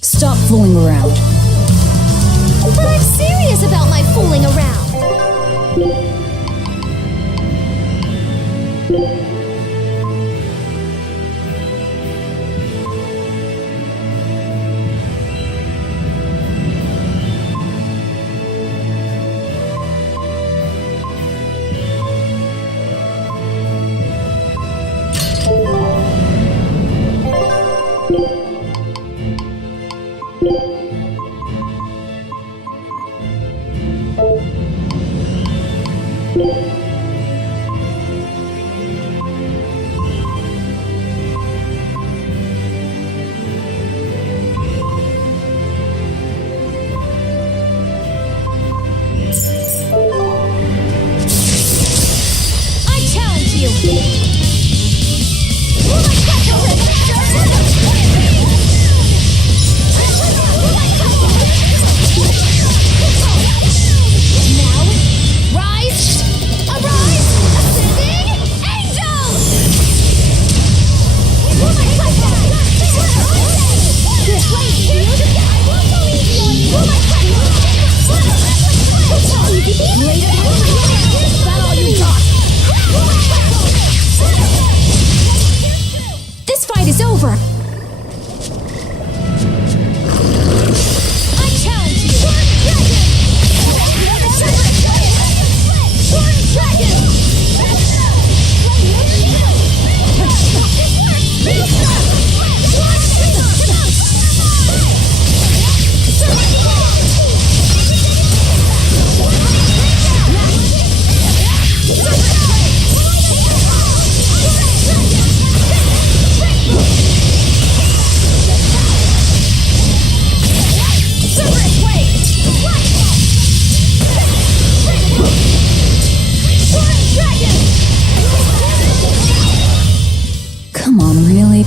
Stop fooling around. But I'm serious about my fooling around. Come on, really?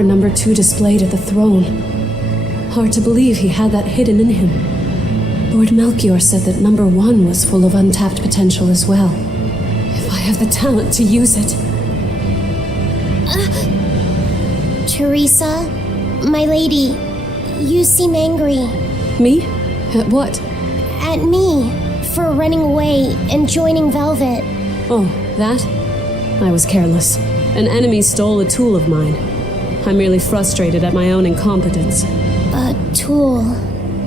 Power number 2 displayed at the throne. Hard to believe he had that hidden in him. Lord Melchior said that number 1 was full of untapped potential as well. If I have the talent to use it. Teresa, my lady, you seem angry. Me? At what? At me, for running away and joining Velvet. Oh, that? I was careless. An enemy stole a tool of mine. I'm merely frustrated at my own incompetence. A tool.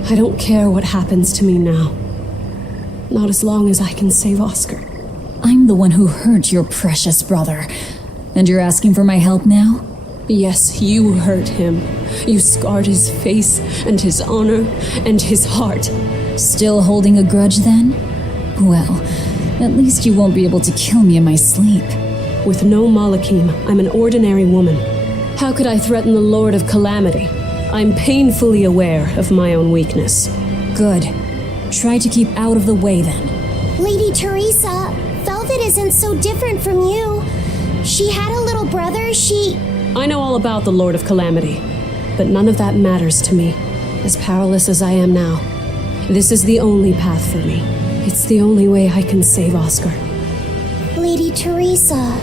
I don't care what happens to me now. Not as long as I can save Oscar. I'm the one who hurt your precious brother. And you're asking for my help now? Yes, you hurt him. You scarred his face and his honor and his heart. Still holding a grudge then? Well, at least you won't be able to kill me in my sleep. With no Malachim, I'm an ordinary woman. How could I threaten the Lord of Calamity? I'm painfully aware of my own weakness. Good. Try to keep out of the way then. Lady Teresa, Velvet isn't so different from you. She had a little brother, I know all about the Lord of Calamity, but none of that matters to me. As powerless as I am now, this is the only path for me. It's the only way I can save Oscar. Lady Teresa.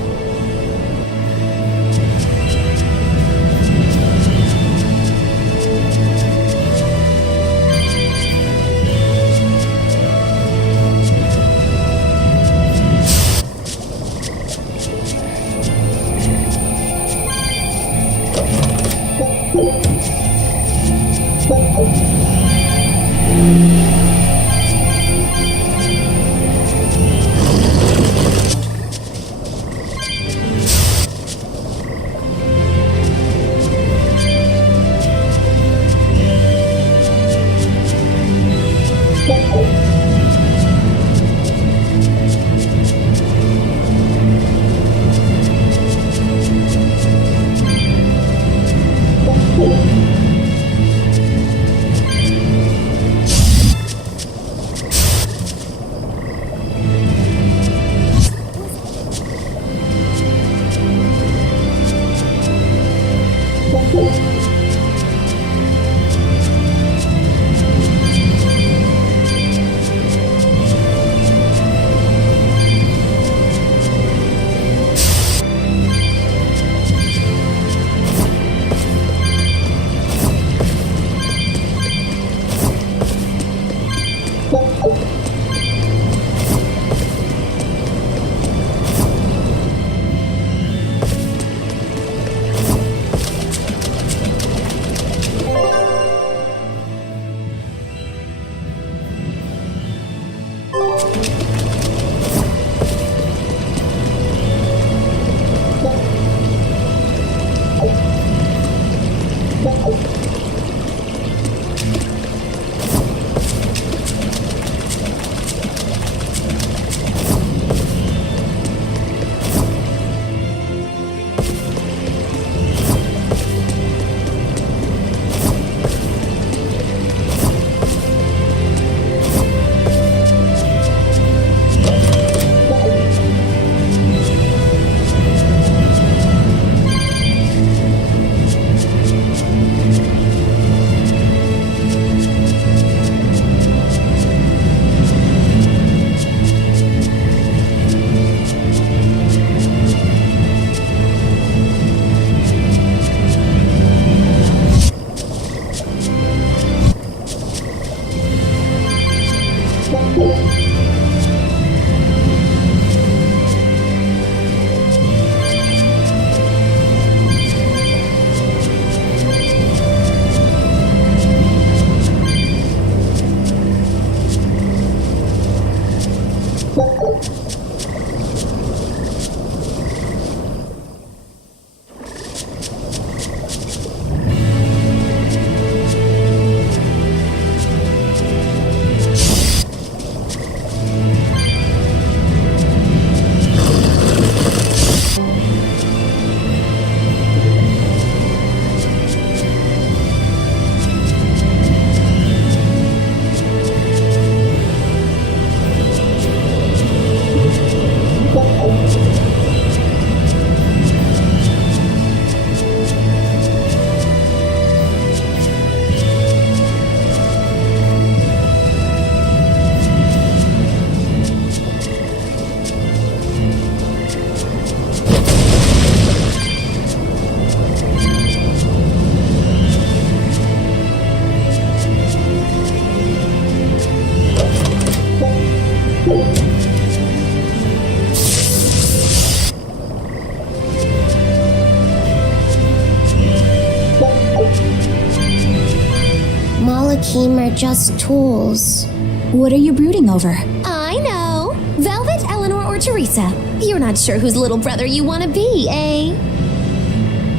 Malakim are just tools. What are you brooding over? I know. Velvet, Eleanor, or Teresa. You're not sure whose little brother you want to be, eh?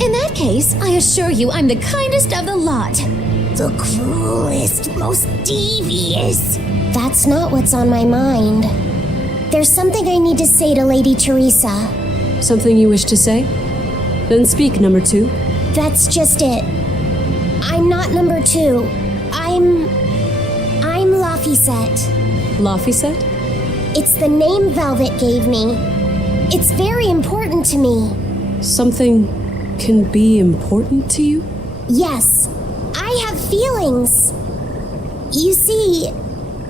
In that case, I assure you I'm the kindest of the lot. The cruelest, most devious. That's not what's on my mind. There's something I need to say to Lady Teresa. Something you wish to say? Then speak, number 2. That's just it. I'm not number 2. I'm Laphicet. Laphicet? It's the name Velvet gave me. It's very important to me. Something can be important to you? Yes, I have feelings. You see,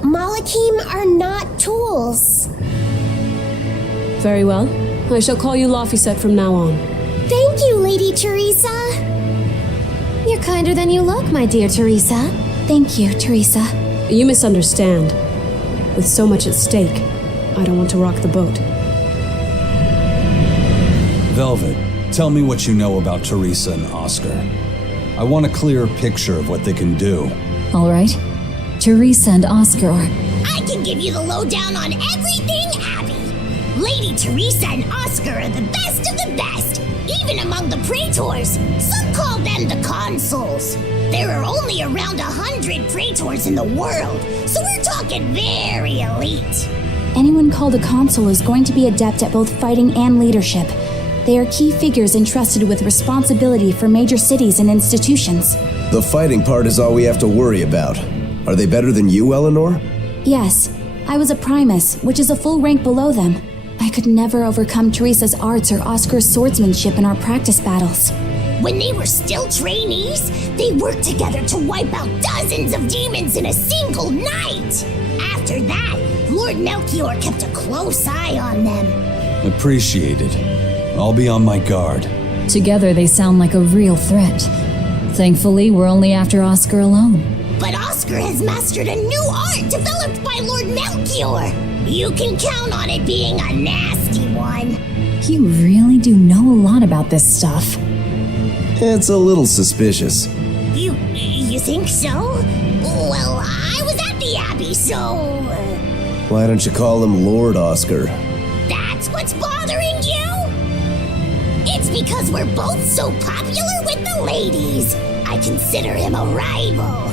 Malakim are not tools. Very well. I shall call you Laphicet from now on. Thank you, Lady Teresa. You're kinder than you look, my dear Teresa. Thank you, Teresa. You misunderstand. With so much at stake, I don't want to rock the boat. Velvet, tell me what you know about Teresa and Oscar. I want a clear picture of what they can do. All right. Teresa and Oscar are... I can give you the lowdown on everything Abby. Lady Teresa and Oscar are the best of the best, even among the praetors. Some call them the consuls. There are only around 100 praetors in the world, so we're talking very elite. Anyone called a consul is going to be adept at both fighting and leadership. They are key figures entrusted with responsibility for major cities and institutions. The fighting part is all we have to worry about. Are they better than you, Eleanor? Yes, I was a primus, which is a full rank below them. I could never overcome Teresa's arts or Oscar's swordsmanship in our practice battles. When they were still trainees, they worked together to wipe out dozens of demons in a single night. After that, Lord Melchior kept a close eye on them. Appreciated. I'll be on my guard. Together they sound like a real threat. Thankfully, we're only after Oscar alone. But Oscar has mastered a new art developed by Lord Melchior. You can count on it being a nasty one. You really do know a lot about this stuff. It's a little suspicious. You think so? Well, I was at the Abbey, so... Why don't you call him Lord Oscar? That's what's bothering you? It's because we're both so popular with the ladies. I consider him a rival.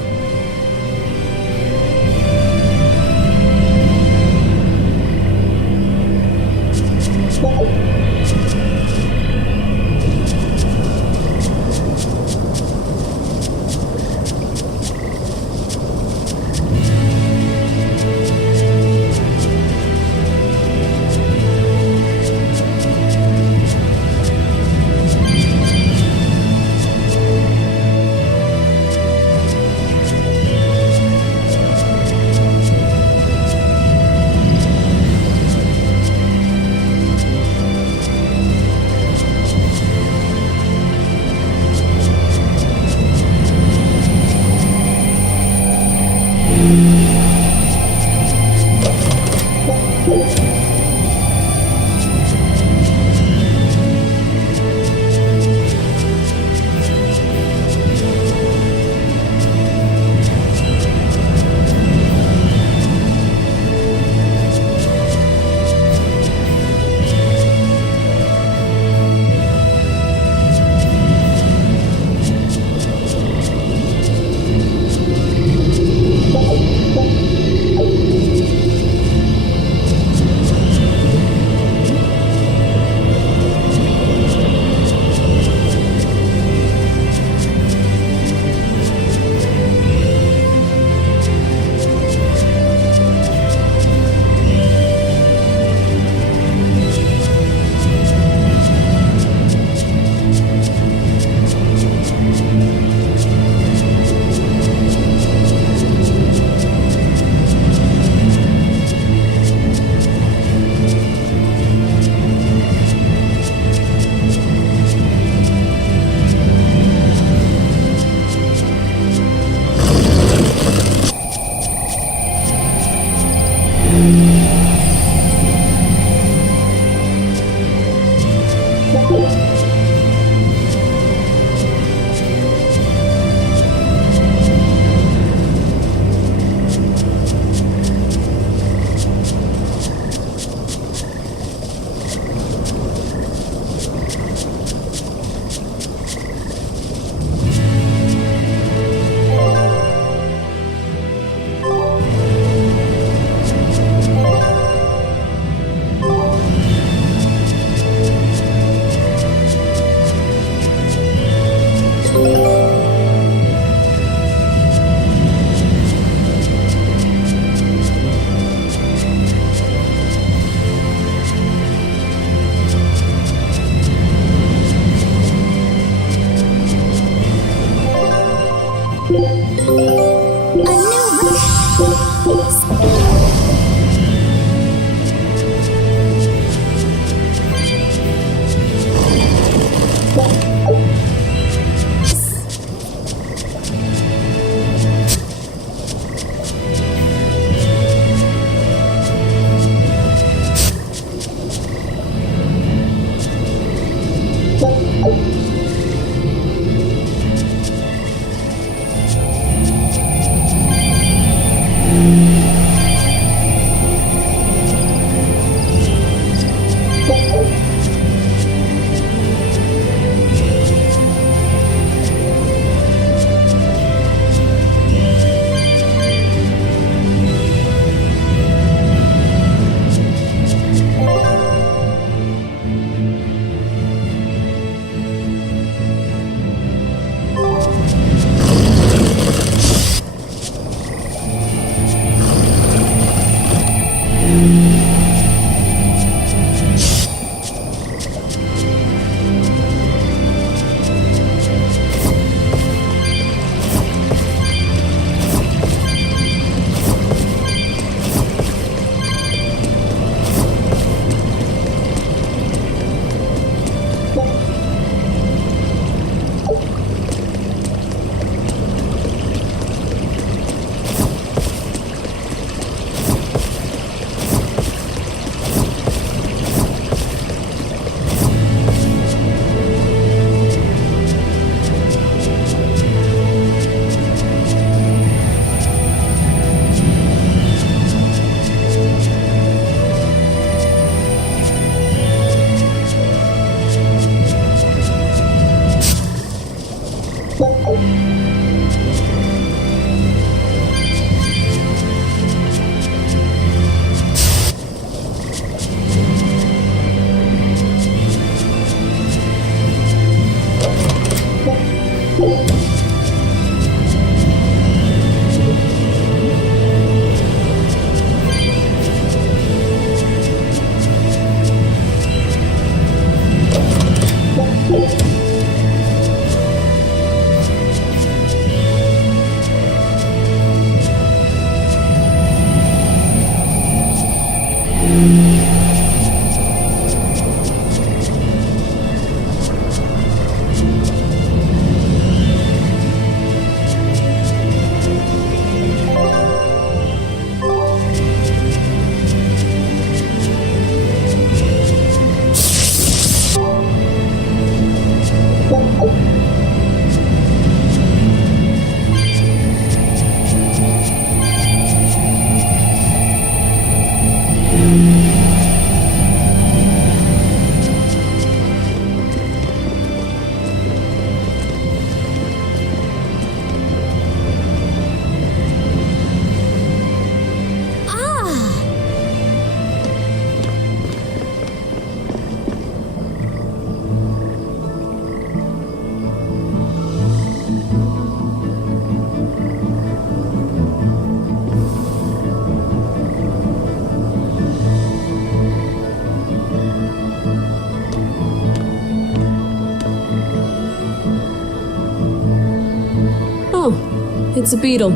It's a beetle.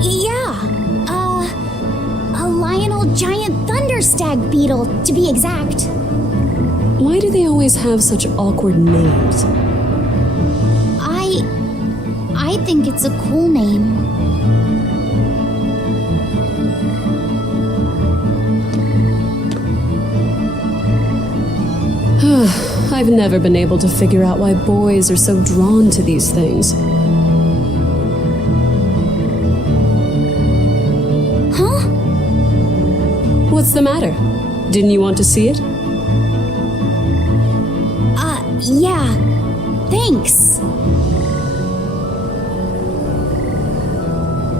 Yeah, a Lionel giant thunderstag beetle, to be exact. Why do they always have such awkward names? I think it's a cool name. I've never been able to figure out why boys are so drawn to these things. Huh? What's the matter? Didn't you want to see it? Yeah. Thanks.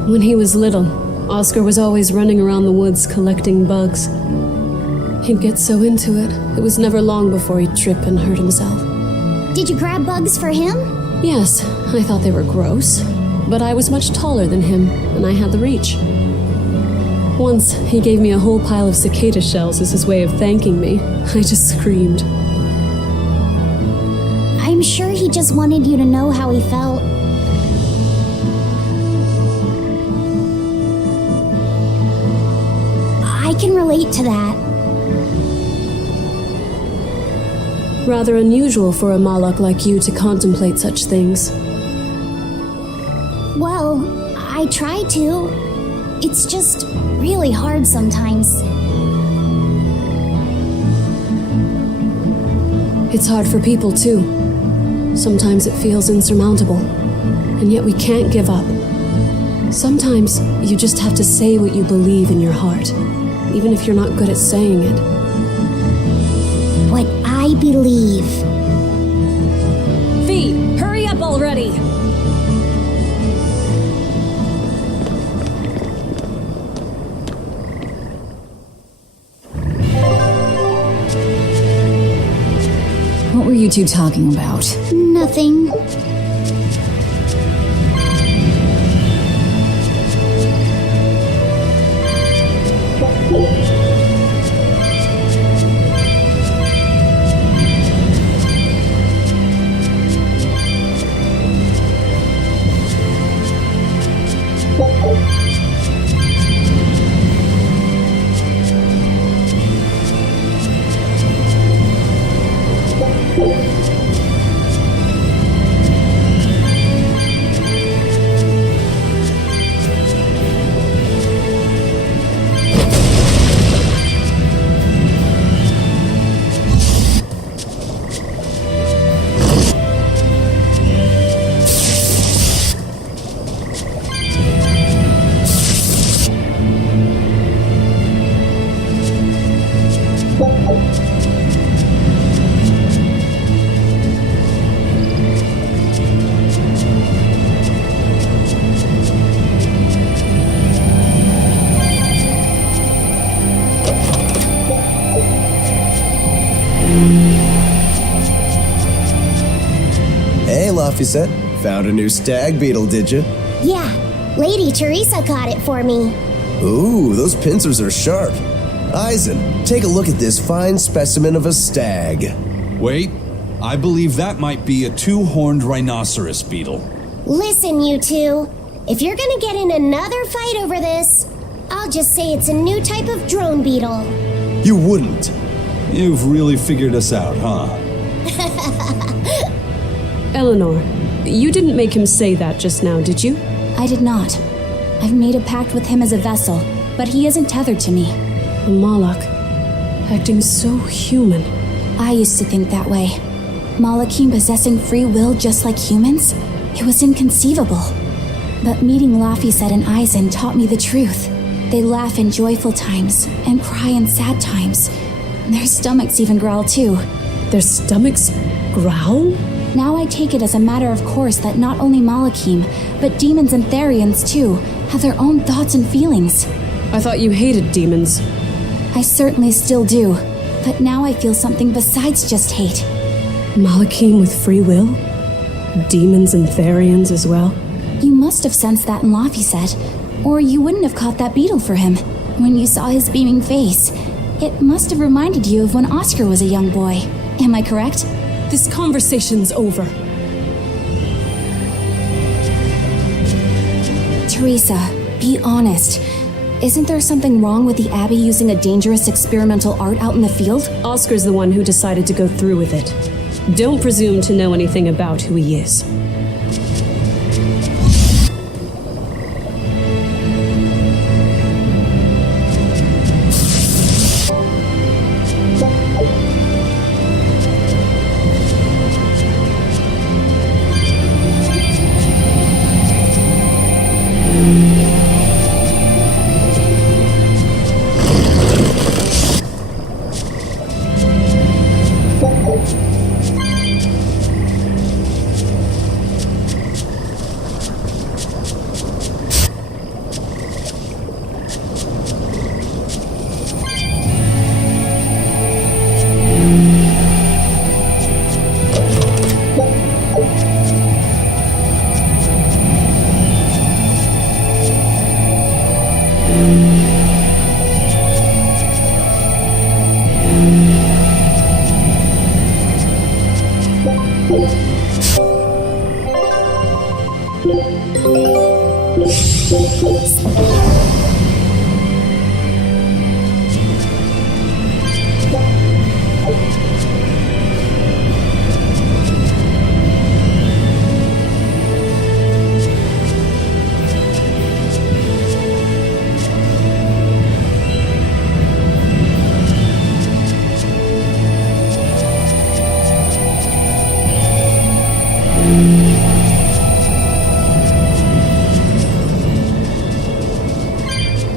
When he was little, Oscar was always running around the woods collecting bugs. He'd get so into it, it was never long before he'd trip and hurt himself. Did you grab bugs for him? Yes, I thought they were gross, but I was much taller than him, and I had the reach. Once, he gave me a whole pile of cicada shells as his way of thanking me. I just screamed. I'm sure he just wanted you to know how he felt. I can relate to that. Rather unusual for a Malak like you to contemplate such things. Well, I try to. It's just really hard sometimes. It's hard for people too. Sometimes it feels insurmountable, and yet we can't give up. Sometimes you just have to say what you believe in your heart, even if you're not good at saying it. What I believe. V, hurry up already! What were you two talking about? Nothing. Hey, Laphicet. Found a new stag beetle, did you? Yeah, Lady Teresa caught it for me. Ooh, those pincers are sharp. Eisen, take a look at this fine specimen of a stag. Wait, I believe that might be a two-horned rhinoceros beetle. Listen, you two. If you're gonna get in another fight over this, I'll just say it's a new type of drone beetle. You wouldn't. You've really figured us out, huh? Eleanor, you didn't make him say that just now, did you? I did not. I've made a pact with him as a vessel, but he isn't tethered to me. A Malak, acting so human. I used to think that way. Malakim possessing free will just like humans? It was inconceivable. But meeting Laphicet and Eisen taught me the truth. They laugh in joyful times and cry in sad times. Their stomachs even growl too. Their stomachs growl? Now I take it as a matter of course that not only Malakim, but demons and Therians too, have their own thoughts and feelings. I thought you hated demons. I certainly still do, but now I feel something besides just hate. Malakim with free will? Demons and Therians as well? You must have sensed that in Laphicet, or you wouldn't have caught that beetle for him. When you saw his beaming face, it must have reminded you of when Oscar was a young boy. Am I correct? This conversation's over. Teresa, be honest. Isn't there something wrong with the Abbey using a dangerous experimental art out in the field? Oscar's the one who decided to go through with it. Don't presume to know anything about who he is.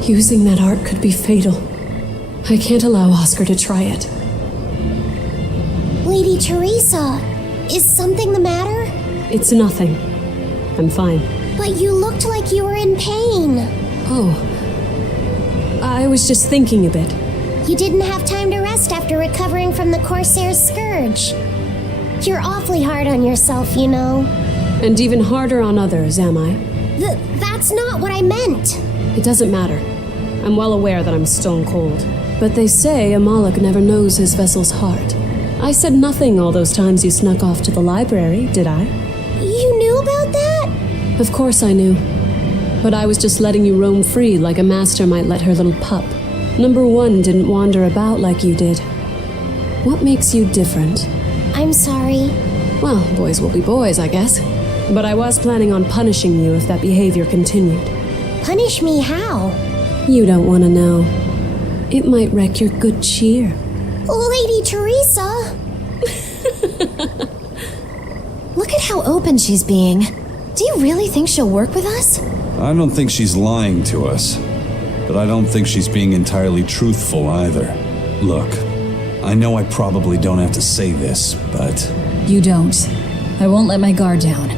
Using that art could be fatal. I can't allow Oscar to try it. Lady Teresa, is something the matter? It's nothing. I'm fine. But you looked like you were in pain. Oh. I was just thinking a bit. You didn't have time to rest after recovering from the Corsair's scourge. You're awfully hard on yourself, you know. And even harder on others, am I? That's not what I meant. It doesn't matter. I'm well aware that I'm stone cold. But they say a Moloch never knows his vessel's heart. I said nothing all those times you snuck off to the library, did I? You knew about that? Of course I knew. But I was just letting you roam free like a master might let her little pup. Number 1 didn't wander about like you did. What makes you different? I'm sorry. Well, boys will be boys, I guess. But I was planning on punishing you if that behavior continued. Punish me how? You don't want to know. It might wreck your good cheer. Lady Teresa! Look at how open she's being. Do you really think she'll work with us? I don't think she's lying to us. But I don't think she's being entirely truthful either. Look, I know I probably don't have to say this, but... You don't. I won't let my guard down.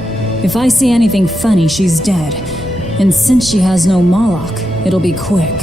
If I see anything funny, she's dead. And since she has no Moloch, it'll be quick.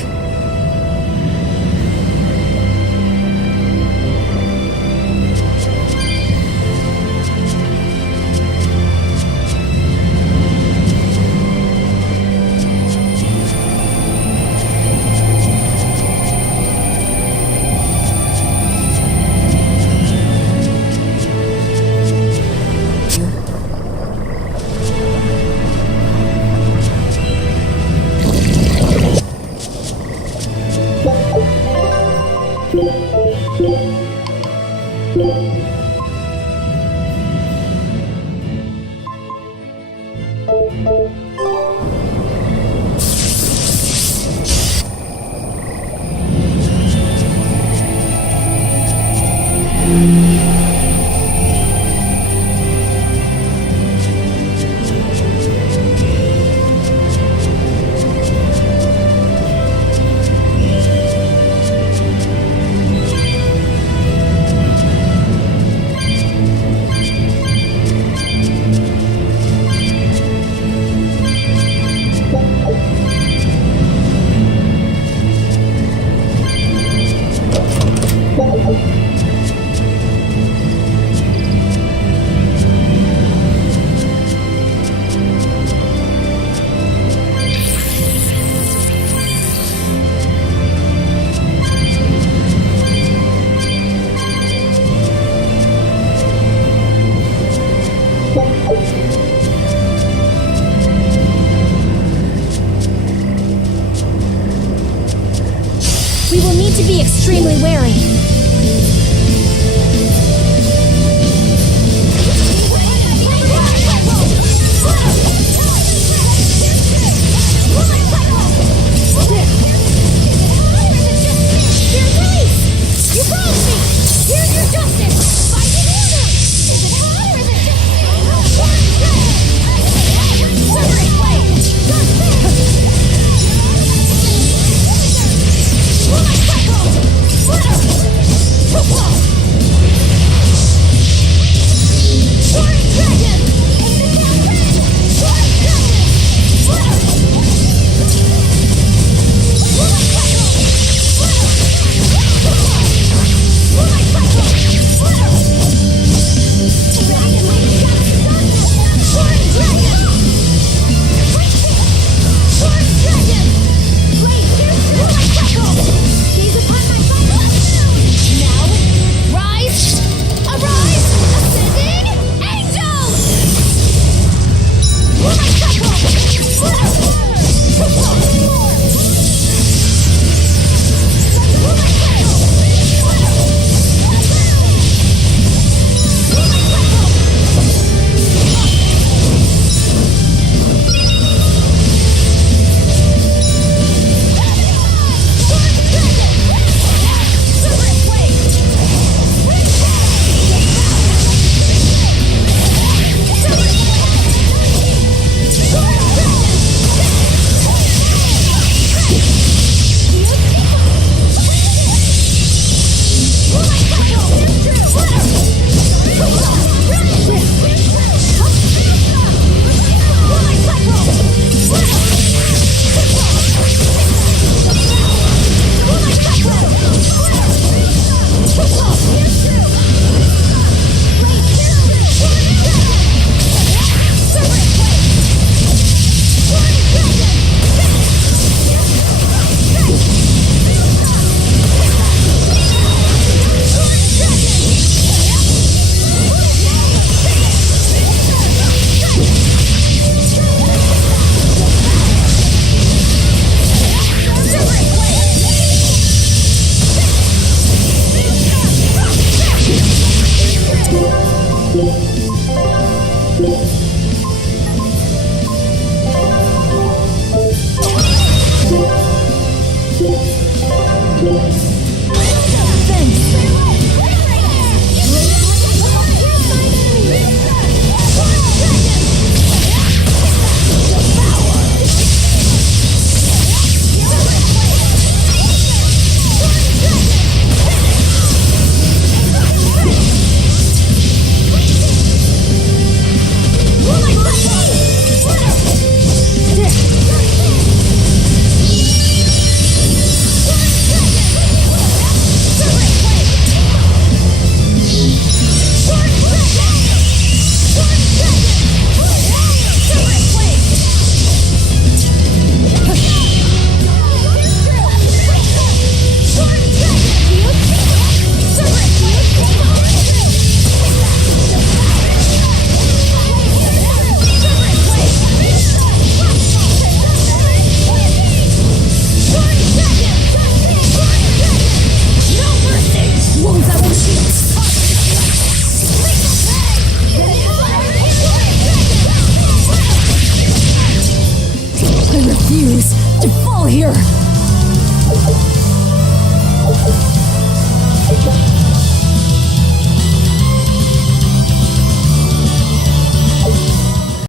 Bye.